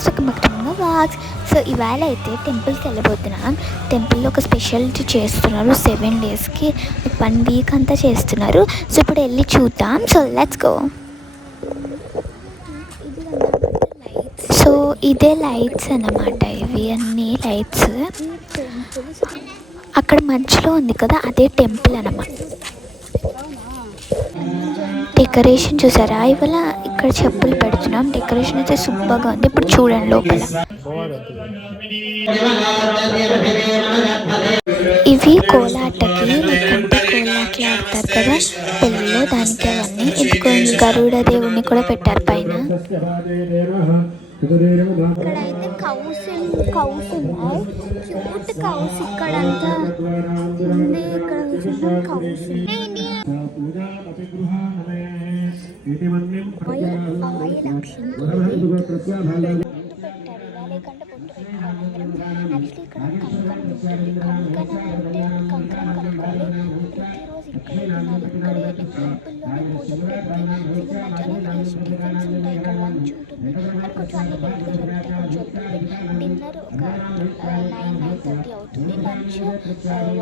Guys, ఒక మక్టంగా blogs. So ఇవాళ అయితే టెంపుల్కి వెళ్ళబోతున్నాం. టెంపుల్లో ఒక స్పెషాలిటీ చేస్తున్నారు 7 డేస్కి, 1 వీక్ అంతా చేస్తున్నారు. సో ఇప్పుడు వెళ్ళి చూద్దాం. So let's go. సో ఇదే లైట్స్ అన్నమాట, ఇవి అన్నీ లైట్స్. అక్కడ మధ్యలో ఉంది కదా, అదే టెంపుల్ అన్నమాట. డెకరేషన్ చూసారా? ఇవాళ ఇక్కడ చెప్పులు పెడుతున్నాం. డెకరేషన్ అయితే సూపర్గా ఉంది. ఇప్పుడు చూడండి లోపల. ఇవి కోలాటకి, లేకుంటే కోలాట్లు ఆడతారు కదా పెళ్ళిలో, దానికి అవన్నీ. ఇది గరుడ దేవుడిని కూడా పెట్టారు పైన. ఇక్కడైతే కౌస్ ఉన్నాయి, క్యూట్ కౌస్. ఇక్కడంతా ఉంది, ఇక్కడ కౌస్. లేకంటే పొట్టు పెట్టుకోవాలి. యాక్చువల్లీ ఇక్కడ కంకణం ఉంటుంది. కంకణం అంటే కంకణం కట్టుకోవాలి. ప్రతిరోజు ఇక్కడే తినాలి. ఇక్కడే టెంపుల్లోనే పూజ ప్రతి మధ్యాహ్నం టిఫిన్స్ ఉంటాయి. ఇక్కడ లంచ్ ఉంటుంది, కానీ కొంచెం అన్ని లేట్గా జరుగుతాయి. కొంచెం డిన్నర్ ఒక 9-9:30 అవుతుంది. లంచ్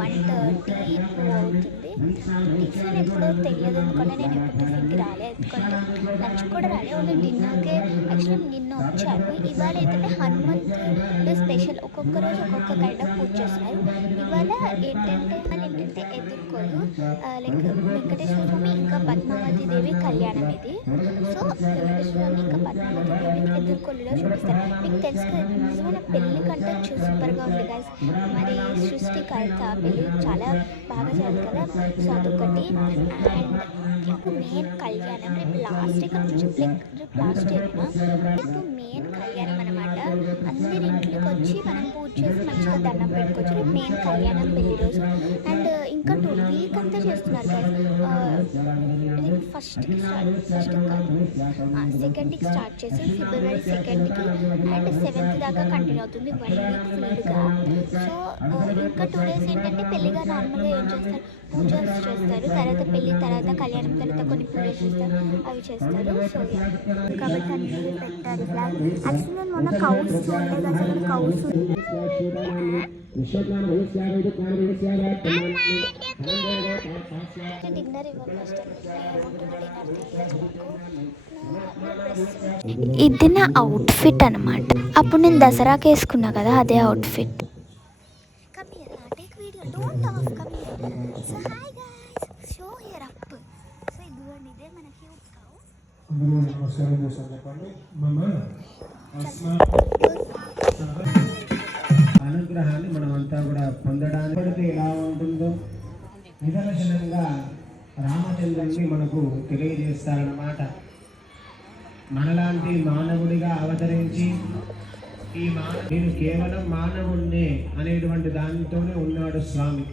1:30 అవుతుంది. టిఫిన్ ఎప్పుడో తెలియదు, ఎందుకంటే నేను ఎప్పుడు టిఫిన్కి రాలేదు, ఎందుకంటే లంచ్ కూడా రాలేదు. ఓన్లీ డిన్నర్కే యాక్చువల్లీ నిన్న వచ్చాను. ఇవాళ ఏంటంటే హనుమంతుడు స్పెషల్. ఒక్కొక్క రోజు ఒక్కొక్క కైండ్ ఆఫ్ పూజ చేస్తున్నారు. ఇవాళ ఏంటంటే ఎదుర్కోలు, లైక్ వెంకటేశ్వర స్వామి ఇంకా పద్మావతి దేవి కళ్యాణం ఇది. సో వెంకటేశ్వర స్వామి ఇంకా పద్మావతి దేవిని ఎదుర్కోలులో చూపిస్తారు. మీకు తెలుసు కదా, నిజమైన పెళ్లి కంటే సూపర్గా ఉంది గైస్. మరి సృష్టికర్త పెళ్లి చాలా బాగా చేయాలి కదా. సో అదొకటి. అండ్ ఇప్పుడు మెయిన్ కళ్యాణం రేపు లాస్ట్ ఇక్కడ రేపు లాస్ట్ రేపు మెయిన్ కళ్యాణం అనమాట. అందరి ఇంట్లోకి వచ్చి మనం పూజ చేసి మంచిగా దండం పెట్టుకోవచ్చు. రేపు మెయిన్ కళ్యాణం పెళ్లి రోజు. అండ్ ఇంకా 2 వీక్ అంతా చేస్తున్నారు గైస్. ఫస్ట్కి సెకండ్కి స్టార్ట్ చేసి ఫిబ్రవరి 2కి అండ్ 7th దాకా కంటిన్యూ అవుతుంది, 1 వీక్ ఫుల్గా. సో ఇంకా 2 డేస్ ఏంటంటే పెళ్ళిగా నార్మల్గా ఏం చేస్తారు, పూజలు చేస్తారు. తర్వాత పెళ్ళి, తర్వాత కళ్యాణం, తర్వాత కొన్ని పూజలు చేస్తారు, అవి చేస్తారు. సో కాబట్టి అన్నీ పెట్టారు ఇట్లా. యాక్చువల్లీ నేను మొన్న కౌస్ చూడలేదు, అసలు కౌస్ డిన్నర్ ఇవ్వాలి ఫస్ట్. ఇది నా అవుట్ఫిట్ అనమాట. అప్పుడు నేను దసరాకి వేసుకున్నా కదా, అదే అవుట్ఫిట్. నమస్కారం చేశాను చెప్పండి. అనుగ్రహాన్ని మనమంతా కూడా పొందడానికి ఎలా ఉంటుందో నిదర్శనంగా రామచంద్రుడిని మనకు తెలియజేస్తారన్నమాట. మనలాంటి మానవుడిగా అవతరించి నేను కేవలం మానవుణ్ణే అనేటువంటి దానితోనే ఉన్నాడు స్వామి.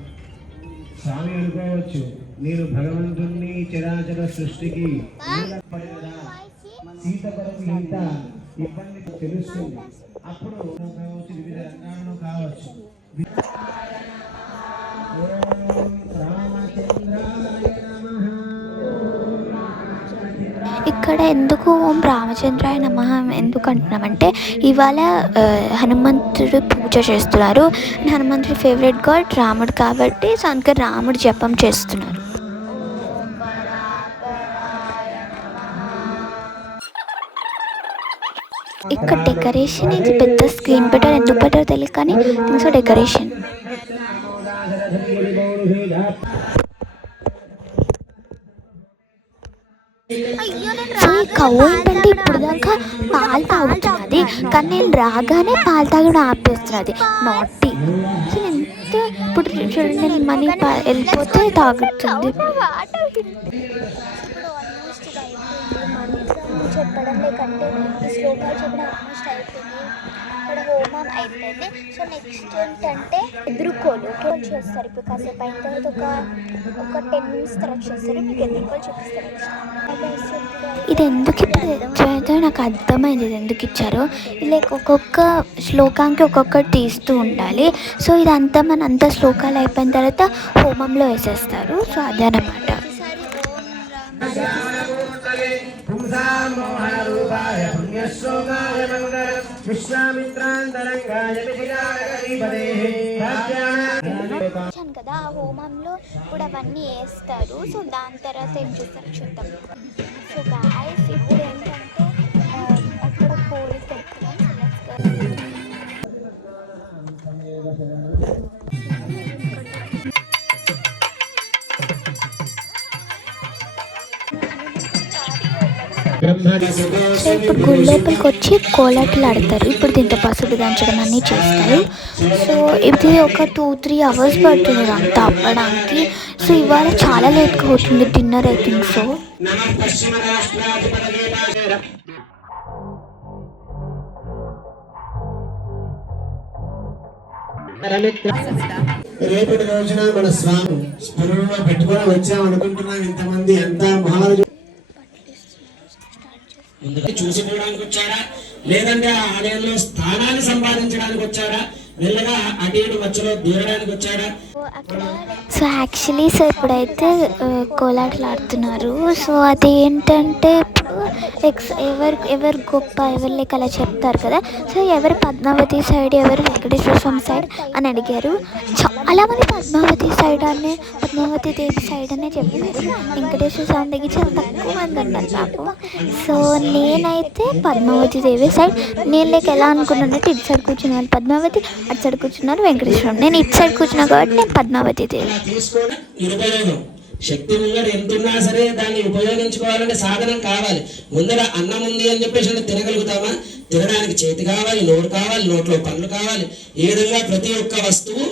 స్వామి అనుకోవచ్చు, నేను భగవంతుణ్ణి చరాచర సృష్టికి సీత కొరకు ఇంత ఇబ్బంది తెలుస్తుంది. అప్పుడు కావచ్చు, వివిధ రంగాల్లో కావచ్చు. ఇక్కడ ఎందుకు ఓం రామచంద్రాయ నమః ఎందుకు అంటున్నామంటే, ఇవాళ హనుమంతుడు పూజ చేస్తున్నారు. హనుమంతుడి ఫేవరెట్ గాడ్ రాముడు కాబట్టి, సో అందుకే రాముడు జపం చేస్తున్నారు. ఇక్కడ డెకరేషన్, ఇది పెద్ద స్క్రీన్ పెట్టారు. ఎందుకు పెట్టారో తెలియదు, కానీ థింగ్స్ డెకరేషన్. సో ఈ కౌ ఏంటంటే ఇప్పుడు దాకా పాలు తాగుతున్నది, కానీ నేను రాగానే పాలు తాగడం ఆపేస్తున్నది. నాటి ఎంత ఇప్పుడు చూడండి, నేను మనీ వెళ్ళిపోతే తాగుతుంది. చెప్పడం లేకంటే ఈ శ్లోకాలు చెప్పడం ఆల్మోస్ట్ అయిపోయింది. ఇక్కడ హోమం అయిపోయింది. సో నెక్స్ట్ ఏంటంటే ఎదుర్కోలు చేస్తారు. ఇప్పుడు కాసేపు అయిన తర్వాత ఒక 10 minutes తర్వాత చేస్తారు. మీకు ఎదుర్కోలు చూపిస్తారు. ఇది ఎందుకు ఇప్పుడు ఇచ్చారో నాకు అర్థమైంది, ఇది ఎందుకు ఇచ్చారో. లైక్ ఒక్కొక్క శ్లోకానికి ఒక్కొక్కటి తీస్తూ ఉండాలి. సో ఇదంతా అంతా శ్లోకాలు అయిపోయిన తర్వాత హోమంలో వేసేస్తారు. సో అదే అన్నమాట. పుంసామోహన రూపాయ यशोगाय मंगलम विश्वामित्रांतरंगाय विधिकागरीपदे వచ్చాను కదా ఆ హోమంలో కూడా అవన్నీ వేస్తారు. సో దాని తర్వాత ఏం చూస్తారు చూద్దాం. సో గాయస్ ఇప్పుడు ఏంటంటే అక్కడ కోడి పెట్టుకున్నాం. ఇప్పుడు గుడి లోపలికి వచ్చి కోలాటలు ఆడతారు. ఇప్పుడు దీంతో పసుపు దంచడం అన్నీ చేస్తారు. సో ఇది ఒక 2-3 అవర్స్ పడుతుంది అంతా అవ్వడానికి. సో ఇవాళ చాలా లేట్గా అవుతుంది డిన్నర్ ఐ థింక్ సో. రేపటి రోజున మన స్వామి స్మరణలో పెట్టుకొని వచ్చామనుకుంటున్నాం. ఇంతమంది ఎంత మహారాజు ముందుగా చూసుకోవడానికి వచ్చారా, లేదంటే ఆ ఆలయంలో స్థానాన్ని సంపాదించడానికి వచ్చారా, మెల్లగా అటు ఇటు మధ్యలో దూరడానికి వచ్చారా? సో యాక్చువల్లీ సో ఇప్పుడైతే కోలాటలు ఆడుతున్నారు. సో అది ఏంటంటే ఇప్పుడు ఎవరు గొప్ప ఎవరు లేక అలా చెప్తారు కదా. సో ఎవరు పద్మావతి సైడ్ ఎవరు వెంకటేశ్వర స్వామి సైడ్ అని అడిగారు. చాలామంది పద్మావతి దేవి సైడ్ అనే చెప్పారు. వెంకటేశ్వర స్వామి దగ్గర చాలా తక్కువ మంది ఉన్నారు పాపం. సో నేనైతే పద్మావతి దేవి సైడ్. నేను లేక ఎలా అనుకున్నానంటే ఇటు సైడ్ కూర్చున్న వాళ్ళు పద్మావతి, అటు సైడ్ కూర్చున్నారు వెంకటేశ్వరం. నేను ఇటు సైడ్ కూర్చున్నా కాబట్టి నేను పద్మావతి దేవి. శక్తి ముందర ఎంతున్నా సరే దాన్ని ఉపయోగించుకోవాలంటే సాధనం కావాలి. ముందర అన్నం ఉంది అని చెప్పేసి తినగలుగుతామా? తినడానికి చేతి కావాలి, నోరు కావాలి, నోట్లో పనులు కావాలి. ఈ విధంగా ప్రతి ఒక్క వస్తువు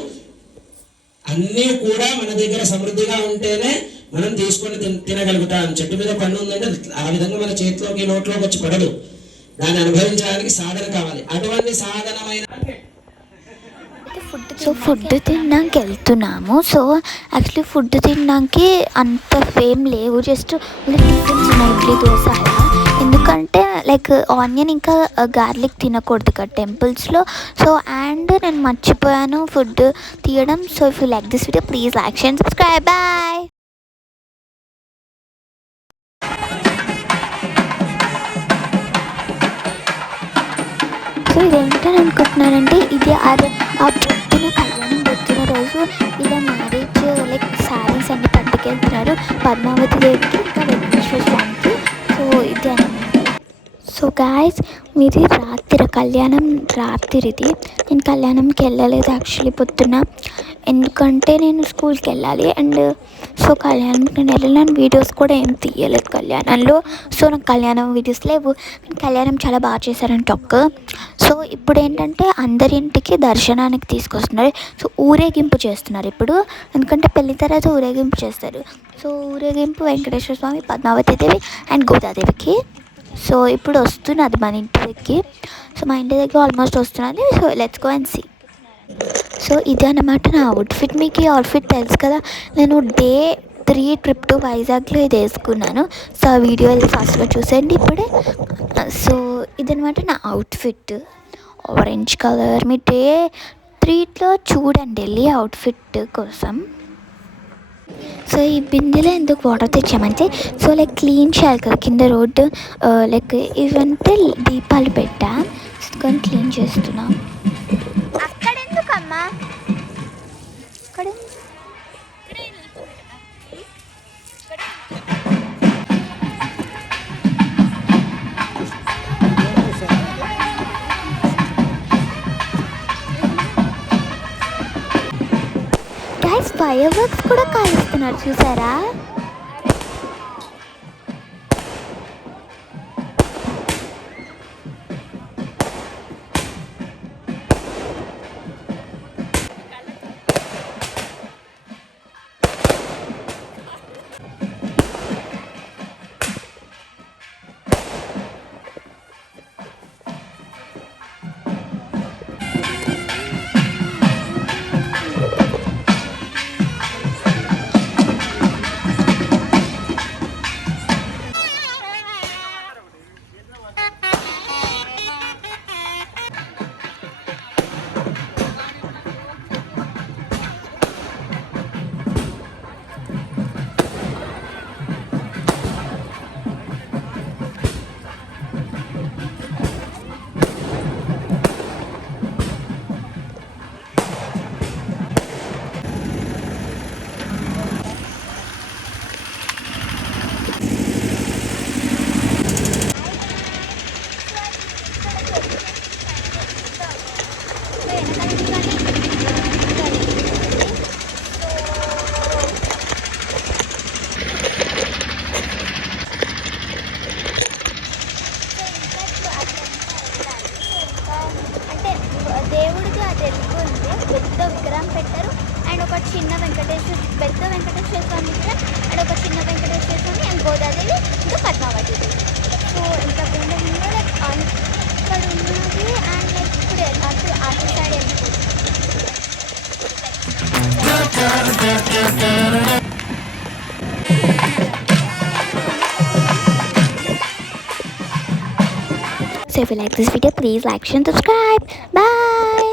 అన్నీ కూడా మన దగ్గర సమృద్ధిగా ఉంటేనే మనం తీసుకొని తినగలుగుతాం. చెట్టు మీద పన్ను ఉందంటే ఆ విధంగా మన చేతిలోకి నోట్లోకి వచ్చి పడదు. దాన్ని అనుభవించడానికి సాధన కావాలి. అటువంటి సాధనమైన సో ఫుడ్ తినడానికి వెళ్తున్నాము. సో యాక్చువల్లీ ఫుడ్ తినడానికి అంత ఏం లేవు, జస్ట్ టిఫిన్స్ ఉన్నాయి, ఇడ్లీ దోశ అలా. ఎందుకంటే లైక్ ఆనియన్ ఇంకా గార్లిక్ తినకూడదు ఇక్కడ టెంపుల్స్లో. సో అండ్ నేను మర్చిపోయాను ఫుడ్ తీయడం. So if you like this video please like share and subscribe. Bye. So ఇదేంటని అనుకుంటున్నానంటే ఇది ఆ పొద్దున కళ్యాణం పొద్దున రోజు ఇలా మ్యారేజ్ లైక్ శారీస్ అన్ని పట్టుకెళ్తున్నారు పద్మావతి దేవికి ఇంకా వెంకటేశ్వర స్వామికి. సో ఇది అనమాట. సో గాయస్ మీది కళ్యాణం రాత్రిది. నేను కళ్యాణంకి వెళ్ళలేదు యాక్చువల్లీ పొద్దున్న, ఎందుకంటే నేను స్కూల్కి వెళ్ళాలి. అండ్ సో కళ్యాణంకి నేను వెళ్ళాను. వీడియోస్ కూడా ఏం తీయలేదు కళ్యాణంలో. సో నాకు కళ్యాణం వీడియోస్ లేవు. కళ్యాణం చాలా బాగా చేశారని టొక్క. సో ఇప్పుడు ఏంటంటే అందరింటికి దర్శనానికి తీసుకొస్తున్నారు. సో ఊరేగింపు చేస్తున్నారు ఇప్పుడు, ఎందుకంటే పెళ్లి తర్వాత ఊరేగింపు చేస్తారు. సో ఊరేగింపు వెంకటేశ్వర స్వామి, పద్మావతి దేవి అండ్ గోదాదేవికి. సో ఇప్పుడు వస్తున్నది మన ఇంటి దగ్గరికి. సో మా ఇంటి దగ్గర ఆల్మోస్ట్ వస్తున్నది. So let's go and see. So ఇది అన్నమాట నా అవుట్ఫిట్. మీకు ఈ అవుట్ఫిట్ తెలుసు కదా, నేను Day 3 ట్రిప్ టు వైజాగ్లో ఇది వేసుకున్నాను. సో ఆ వీడియో ఫాస్ట్గా చూసేయండి ఇప్పుడే. సో ఇదనమాట నా అవుట్ఫిట్, ఆరెంజ్ కలర్. మీ Day 3లో చూడండి వెళ్ళి అవుట్ఫిట్ కోసం. సో ఈ బిందెలో ఎందుకు వాటర్ తెచ్చామంటే సో లైక్ క్లీన్ చేయాలి కదా కింద రోడ్డు. లైక్ ఇవంటే దీపాలు పెట్టా, కానీ క్లీన్ చేస్తున్నా. అక్కడ ఎందుకమ్మా? అక్కడ ఫైర్ వర్క్స్ కూడా కాలుస్తున్నారు చూసారా. వెనకాల ఉంది కానీ అంటే దేవుడికి అది తెలుగు ఉంది, పెద్ద విగ్రహం పెట్టారు. అండ్ ఒక చిన్న పెద్ద వెంకటేశ్వర స్వామి విగ్రహం అండ్ ఒక చిన్న వెంకటేశ్వర స్వామి అండ్ గోదాదేవి ఇంకా పద్మావతి. సో ఇంత గుండెల్లో లైక్ అక్కడ ఉన్నది అండ్ లైక్ ఇప్పుడు అటు సైడ్ వెళ్ళిపోతుంది. So if you like this video, please like, share and subscribe. Bye.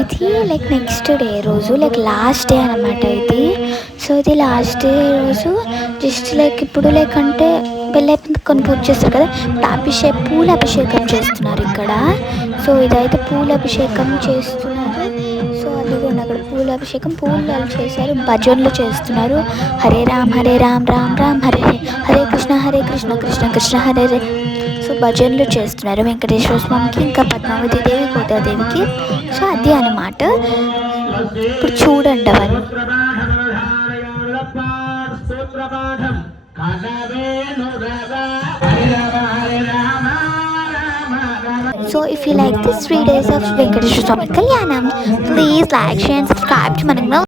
ఇది లైక్ నెక్స్ట్ డే రోజు లైక్ లాస్ట్ డే అనమాట ఇది. సో ఇది లాస్ట్ డే రోజు జస్ట్ లైక్ ఇప్పుడు లైక్ అంటే పెళ్ళైపోయింది కొన్ని పూజ చేస్తారు కదా, పూల అభిషేకం చేస్తున్నారు ఇక్కడ. సో ఇదైతే పూల అభిషేకం చేస్తున్నారు. సో అది కూడా అక్కడ పూల అభిషేకం పూలు చేశారు, భజనలు చేస్తున్నారు. హరే రామ్ రామ్ రామ్ హరే హరే కృష్ణ కృష్ణ కృష్ణ హరే హరే. సో భజనలు చేస్తున్నారు వెంకటేశ్వర స్వామికి ఇంకా పద్మావతి దేవి గోదాదేవికి. సో అది అన్నమాట. ఇప్పుడు చూడండి అవన్నీ. So if you like this 3 days of Venkateshwara Swami Kalyanam, please like, share and subscribe to Managna.